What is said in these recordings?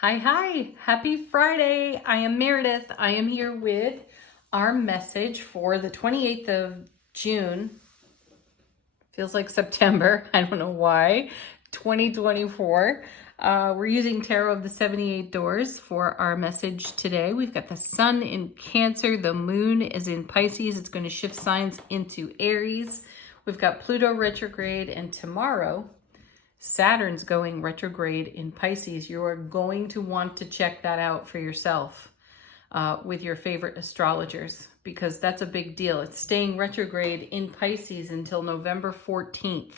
Hi. Happy Friday. I am Meredith. I am here with our message for the 28th of June. Feels like September. I don't know why. 2024. We're using Tarot of the 78 Doors for our message today. We've got the sun in Cancer. The moon is in Pisces. It's going to shift signs into Aries. We've got Pluto retrograde, and tomorrow Saturn's going retrograde in Pisces. You are going to want to check that out for yourself with your favorite astrologers, because that's a big deal. It's staying retrograde in Pisces until November 14th.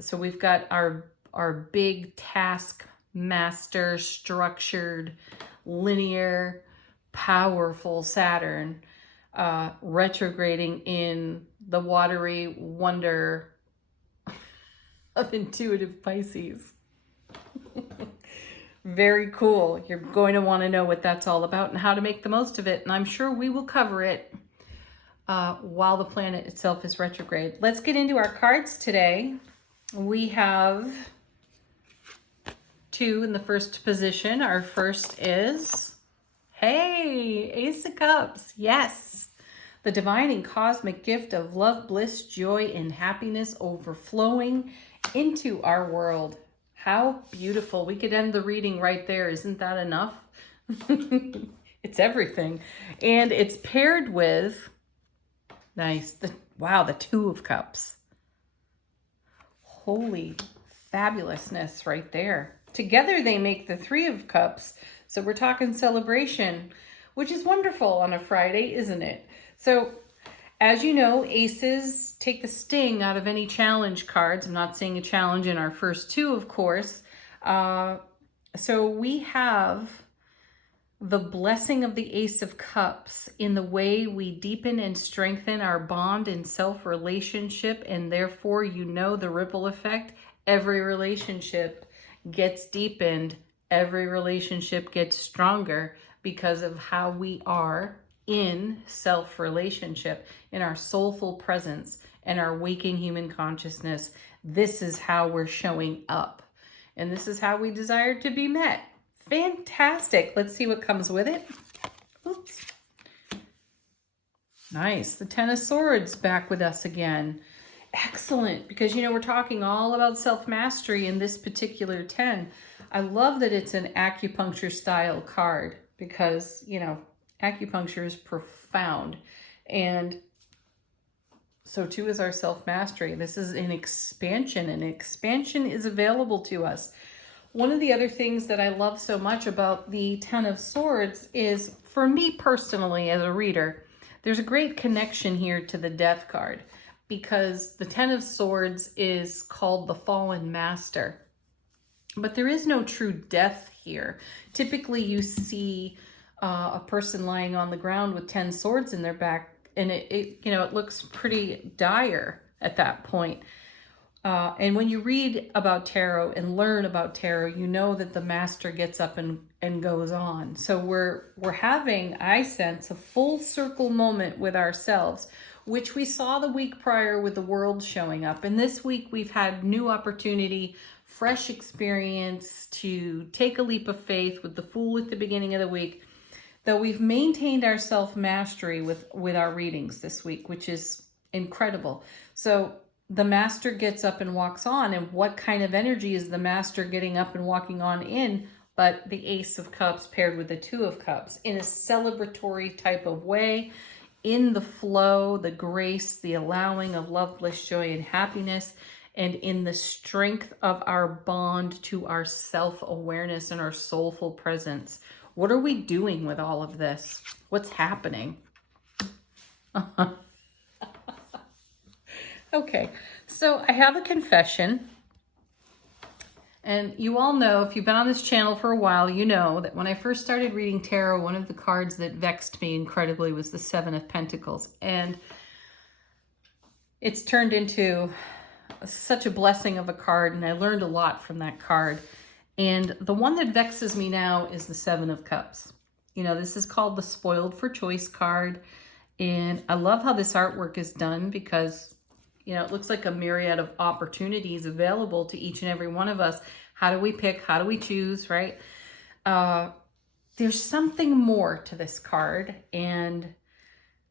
So we've got our big task master, structured, linear, powerful Saturn retrograding in the watery wonder of intuitive Pisces. Very cool. You're going to want to know what that's all about and how to make the most of it. And I'm sure we will cover it while the planet itself is retrograde. Let's get into our cards today. We have two in the first position. Our first is, hey, Ace of Cups. Yes. The divine and cosmic gift of love, bliss, joy, and happiness overflowing into our world. How beautiful. We could end the reading right there. Isn't that enough? It's everything. And it's paired with, nice, wow, the Two of Cups. Holy fabulousness right there. Together they make the Three of Cups. So we're talking celebration, which is wonderful on a Friday, isn't it? So as you know, aces take the sting out of any challenge cards. I'm not seeing a challenge in our first two, of course. So we have the blessing of the Ace of Cups in the way we deepen and strengthen our bond and self-relationship, and therefore, you know, the ripple effect. Every relationship gets deepened. Every relationship gets stronger because of how we are in self-relationship, in our soulful presence and our waking human consciousness. This is how we're showing up, and this is how we desire to be met. Fantastic. Let's see what comes with it. Oops. Nice. The Ten of Swords back with us again. Excellent, because, you know, we're talking all about self-mastery in this particular 10. I love that it's an acupuncture style card because, you know, acupuncture is profound, and so too is our self-mastery. This is an expansion, and expansion is available to us. One of the other things that I love so much about the Ten of Swords is, for me personally as a reader, there's a great connection here to the Death card, because the Ten of Swords is called the Fallen Master, but there is no true death here. Typically you see a person lying on the ground with 10 swords in their back, and it looks pretty dire at that point. And when you read about tarot and learn about tarot, you know that the master gets up and goes on. So we're having, I sense, a full circle moment with ourselves, which we saw the week prior with the world showing up. And this week we've had new opportunity, fresh experience to take a leap of faith with the Fool at the beginning of the week. Though we've maintained our self-mastery with our readings this week, which is incredible. So the master gets up and walks on, and what kind of energy is the master getting up and walking on in but the Ace of Cups paired with the Two of Cups in a celebratory type of way, in the flow, the grace, the allowing of love, bliss, joy, and happiness, and in the strength of our bond to our self-awareness and our soulful presence. What are we doing with all of this? What's happening? Okay, so I have a confession. And you all know, if you've been on this channel for a while, you know that when I first started reading tarot, one of the cards that vexed me incredibly was the Seven of Pentacles. And it's turned into such a blessing of a card, and I learned a lot from that card. And the one that vexes me now is the Seven of Cups. You know, this is called the Spoiled for Choice card. And I love how this artwork is done because, you know, it looks like a myriad of opportunities available to each and every one of us. How do we pick? How do we choose, right? There's something more to this card, and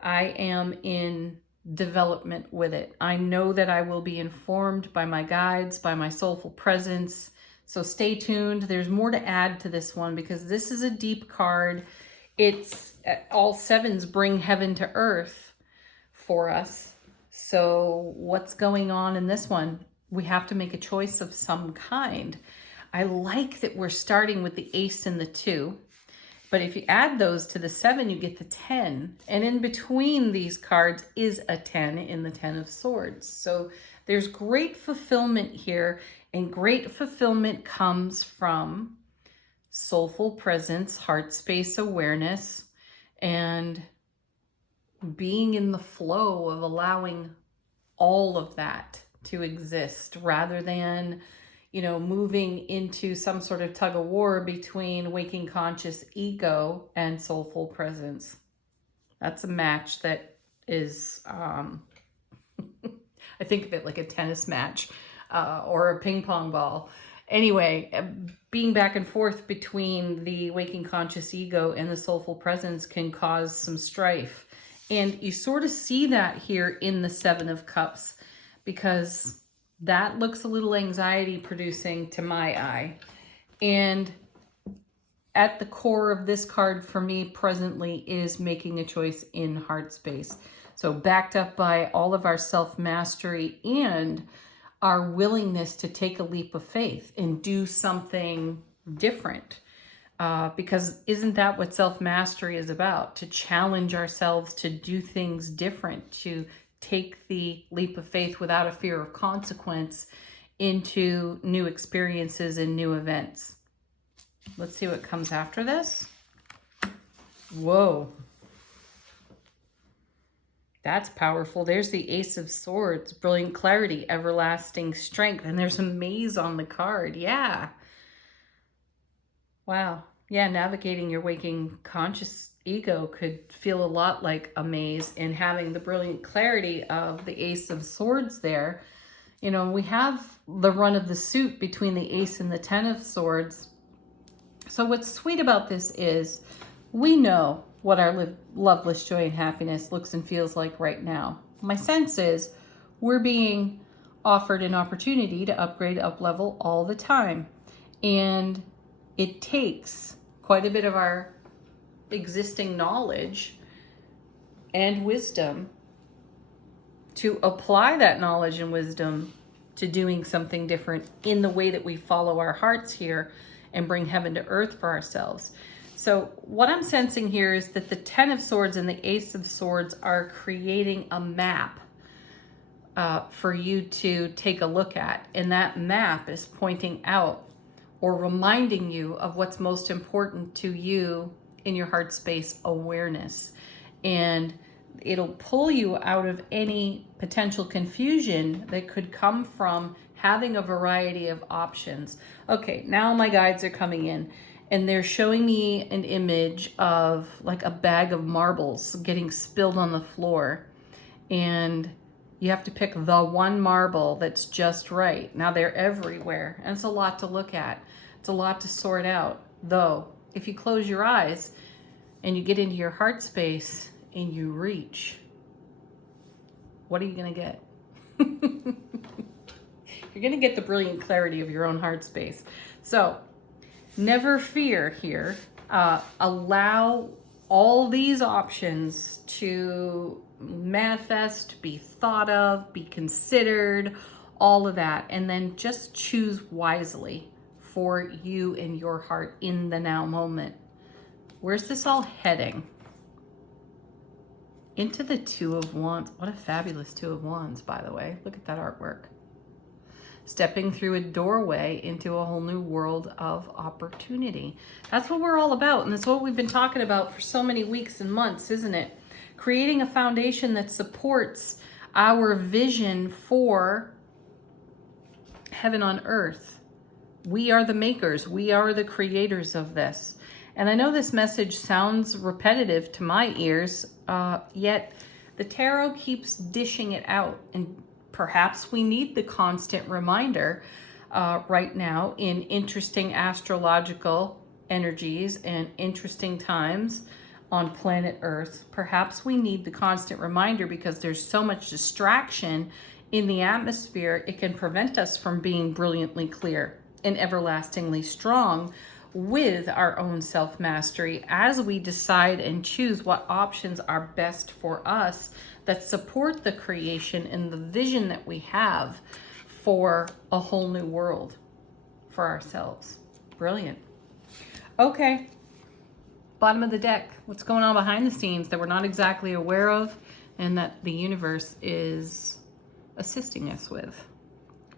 I am in development with it. I know that I will be informed by my guides, by my soulful presence. So stay tuned. There's more to add to this one because this is a deep card. It's all sevens bring heaven to earth for us. So what's going on in this one? We have to make a choice of some kind. I like that we're starting with the ace and the 2. But if you add those to the 7, you get the 10. And in between these cards is a 10 in the 10 of swords. So there's great fulfillment here. And great fulfillment comes from soulful presence, heart space awareness, and being in the flow of allowing all of that to exist rather than, you know, moving into some sort of tug of war between waking conscious ego and soulful presence. That's a match that is, I think of it like a tennis match or a ping pong ball. Anyway, being back and forth between the waking conscious ego and the soulful presence can cause some strife. And you sort of see that here in the 7 of Cups, because that looks a little anxiety producing to my eye. And at the core of this card for me presently is making a choice in heart space. So backed up by all of our self-mastery and our willingness to take a leap of faith and do something different. Because isn't that what self-mastery is about? To challenge ourselves to do things different, to take the leap of faith without a fear of consequence into new experiences and new events. Let's see what comes after this. Whoa. That's powerful. There's the Ace of Swords, brilliant clarity, everlasting strength. And there's a maze on the card. Yeah. Wow. Yeah, navigating your waking conscious ego could feel a lot like a maze, and having the brilliant clarity of the Ace of Swords there. You know, we have the run of the suit between the Ace and the 10 of Swords. So what's sweet about this is we know what our love, bliss, joy, and happiness looks and feels like right now. My sense is we're being offered an opportunity to upgrade, up level all the time. And it takes quite a bit of our existing knowledge and wisdom to apply that knowledge and wisdom to doing something different in the way that we follow our hearts here and bring heaven to earth for ourselves. So what I'm sensing here is that the 10 of Swords and the Ace of Swords are creating a map for you to take a look at. And that map is pointing out or reminding you of what's most important to you in your heart space awareness. And it'll pull you out of any potential confusion that could come from having a variety of options. Okay, now my guides are coming in and they're showing me an image of like a bag of marbles getting spilled on the floor. And you have to pick the one marble that's just right. Now they're everywhere, and it's a lot to look at. It's a lot to sort out. Though, if you close your eyes and you get into your heart space and you reach, what are you going to get? You're going to get the brilliant clarity of your own heart space. So, never fear here. Allow all these options to manifest, be thought of, be considered, all of that. And then just choose wisely for you and your heart in the now moment. Where's this all heading? Into the 2 of Wands. What a fabulous 2 of Wands, by the way. Look at that artwork. Stepping through a doorway into a whole new world of opportunity. That's what we're all about, and that's what we've been talking about for so many weeks and months, isn't it? Creating a foundation that supports our vision for heaven on earth. We are the makers. We are the creators of this. And I know this message sounds repetitive to my ears, yet the tarot keeps dishing it out. And perhaps we need the constant reminder right now in interesting astrological energies and interesting times on planet Earth. Perhaps we need the constant reminder because there's so much distraction in the atmosphere, it can prevent us from being brilliantly clear and everlastingly strong with our own self-mastery as we decide and choose what options are best for us that support the creation and the vision that we have for a whole new world for ourselves. Brilliant. Okay, bottom of the deck. What's going on behind the scenes that we're not exactly aware of and that the universe is assisting us with?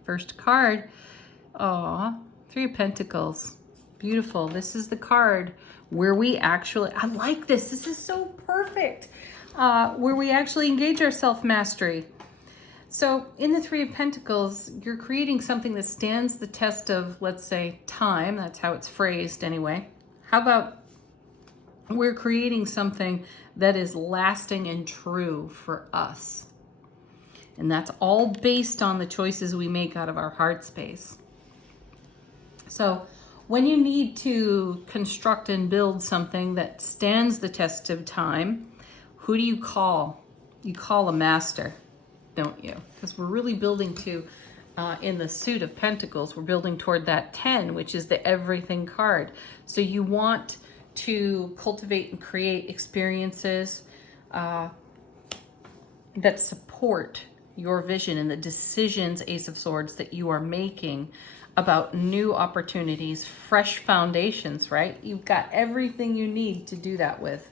First card, Three of Pentacles. Beautiful. This is the card where we actually, I like this. This is so perfect. Where we actually engage our self-mastery. So in the Three of Pentacles, you're creating something that stands the test of, let's say, time. That's how it's phrased anyway. How about we're creating something that is lasting and true for us? And that's all based on the choices we make out of our heart space. So when you need to construct and build something that stands the test of time, who do you call? You call a master, don't you? Because we're really building to, in the Suit of Pentacles, we're building toward that 10, which is the everything card. So you want to cultivate and create experiences that support your vision and the decisions, Ace of Swords, that you are making about new opportunities, fresh foundations, right? You've got everything you need to do that with.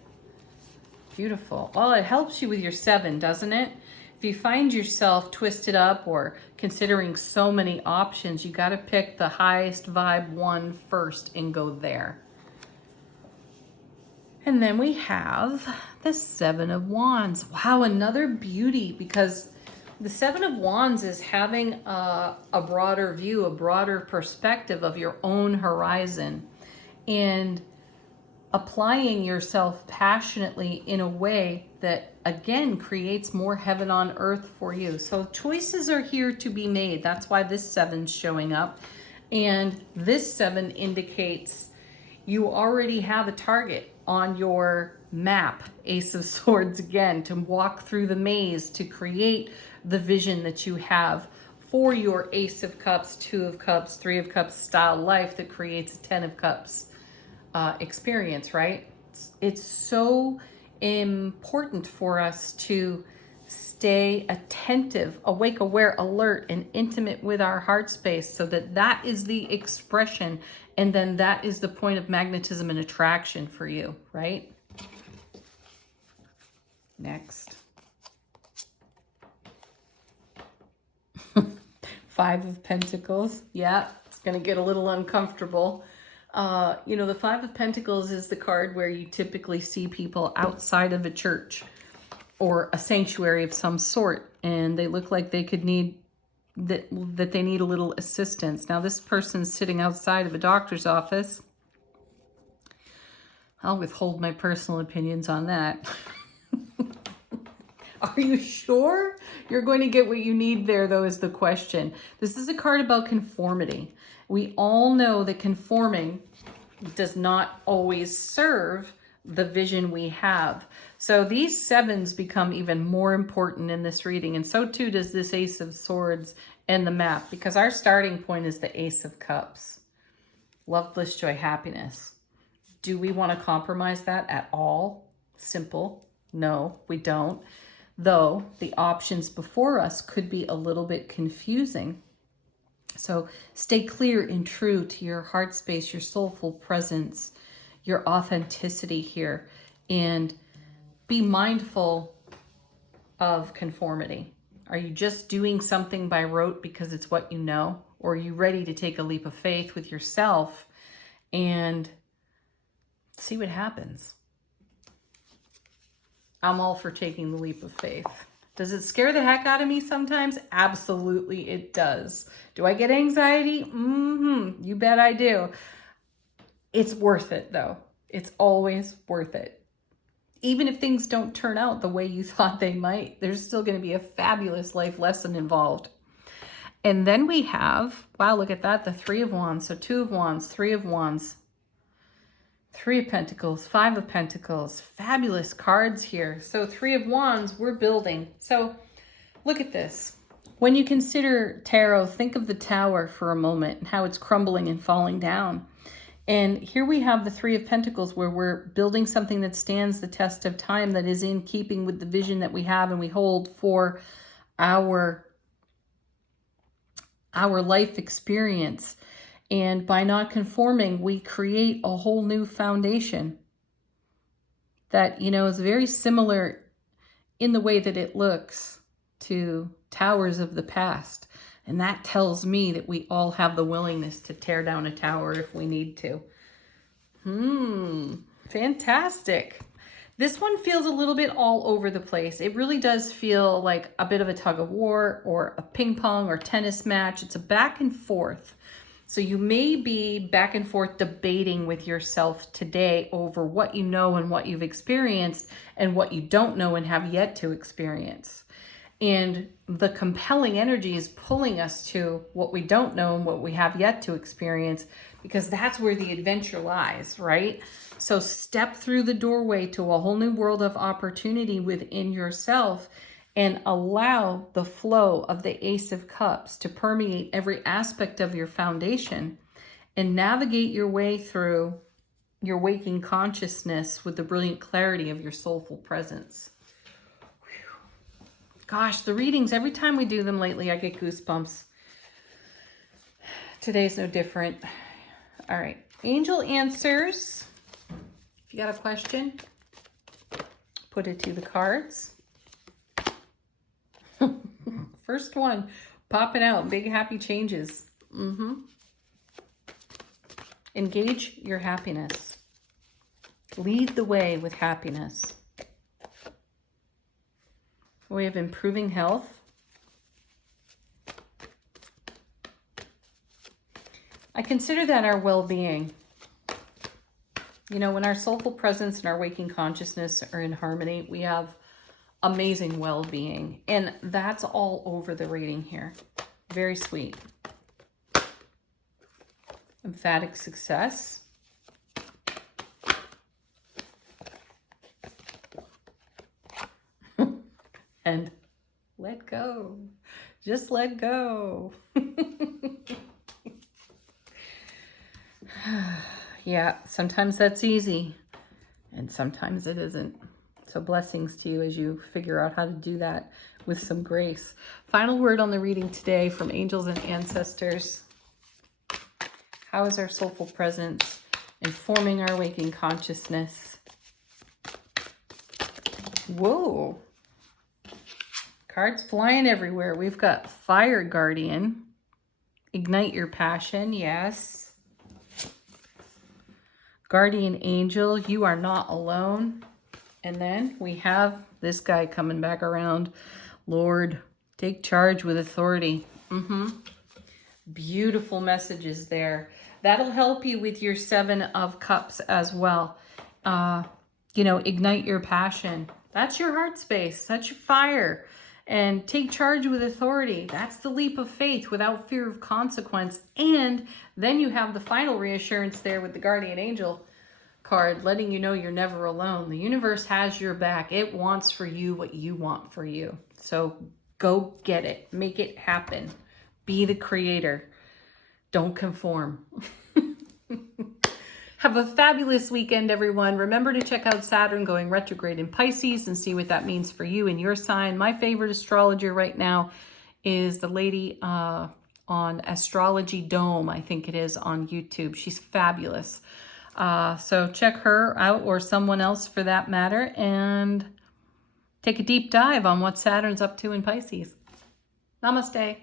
Beautiful. Well, it helps you with your 7, doesn't it? If you find yourself twisted up or considering so many options, you got to pick the highest vibe one first and go there. And then we have the 7 of Wands. Wow, another beauty, because the 7 of Wands is having a broader view, a broader perspective of your own horizon and applying yourself passionately in a way that, again, creates more heaven on earth for you. So choices are here to be made. That's why this 7's showing up. And this 7 indicates you already have a target on your map, Ace of Swords again, to walk through the maze, to create the vision that you have for your Ace of Cups, 2 of Cups, 3 of Cups style life that creates a 10 of Cups experience, right? It's so important for us to stay attentive, awake, aware, alert, and intimate with our heart space so that that is the expression, and then that is the point of magnetism and attraction for you, right? Next. 5 of Pentacles. Yeah, it's going to get a little uncomfortable. You know, the 5 of Pentacles is the card where you typically see people outside of a church or a sanctuary of some sort, and they look like they could need that they need a little assistance. Now, this person's sitting outside of a doctor's office. I'll withhold my personal opinions on that. Are you sure you're going to get what you need there, though, is the question. This is a card about conformity. We all know that conforming does not always serve the vision we have. So these 7s become even more important in this reading, and so too does this Ace of Swords and the map, because our starting point is the Ace of Cups. Love, bliss, joy, happiness. Do we want to compromise that at all? Simple. No, we don't. Though the options before us could be a little bit confusing. So stay clear and true to your heart space, your soulful presence, your authenticity here, and be mindful of conformity. Are you just doing something by rote because it's what you know? Or are you ready to take a leap of faith with yourself and see what happens? I'm all for taking the leap of faith. Does it scare the heck out of me sometimes? Absolutely it does. Do I get anxiety? You bet I do. It's worth it though. It's always worth it. Even if things don't turn out the way you thought they might, there's still going to be a fabulous life lesson involved. And then we have, wow, look at that, the Three of Wands. So Two of Wands, Three of Wands, Three of Pentacles, Five of Pentacles. Fabulous cards here. So Three of Wands, we're building. So look at this. When you consider tarot, think of the Tower for a moment and how it's crumbling and falling down. And here we have the Three of Pentacles, where we're building something that stands the test of time, that is in keeping with the vision that we have and we hold for our life experience. And by not conforming, we create a whole new foundation that, you know, is very similar in the way that it looks to towers of the past. And that tells me that we all have the willingness to tear down a tower if we need to. Fantastic. This one feels a little bit all over the place. It really does feel like a bit of a tug of war or a ping pong or tennis match. It's a back and forth. So you may be back and forth debating with yourself today over what you know and what you've experienced and what you don't know and have yet to experience. And the compelling energy is pulling us to what we don't know and what we have yet to experience, because that's where the adventure lies, right? So step through the doorway to a whole new world of opportunity within yourself and allow the flow of the Ace of Cups to permeate every aspect of your foundation and navigate your way through your waking consciousness with the brilliant clarity of your soulful presence. Gosh, the readings, every time we do them lately, I get goosebumps. Today's no different. All right, angel answers. If you got a question, put it to the cards. First one, popping out, big happy changes. Engage your happiness. Lead the way with happiness. We have improving health. I consider that our well-being. You know, when our soulful presence and our waking consciousness are in harmony, we have amazing well-being. And that's all over the reading here. Very sweet. Emphatic success. And let go. Just let go. Yeah, sometimes that's easy. And sometimes it isn't. So blessings to you as you figure out how to do that with some grace. Final word on the reading today from angels and ancestors. How is our soulful presence informing our waking consciousness? Whoa. Cards flying everywhere. We've got Fire Guardian. Ignite your passion. Yes. Guardian Angel. You are not alone. And then we have this guy coming back around. Lord, take charge with authority. Beautiful messages there. That'll help you with your Seven of Cups as well. You know, ignite your passion. That's your heart space. That's your fire. And take charge with authority. That's the leap of faith without fear of consequence. And then you have the final reassurance there with the Guardian Angel card, letting you know you're never alone. The universe has your back. It wants for you what you want for you. So go get it. Make it happen. Be the creator. Don't conform. Have a fabulous weekend, everyone. Remember to check out Saturn going retrograde in Pisces and see what that means for you and your sign. My favorite astrologer right now is the lady on Astrology Dome, I think it is, on YouTube. She's fabulous. So check her out, or someone else for that matter, and take a deep dive on what Saturn's up to in Pisces. Namaste.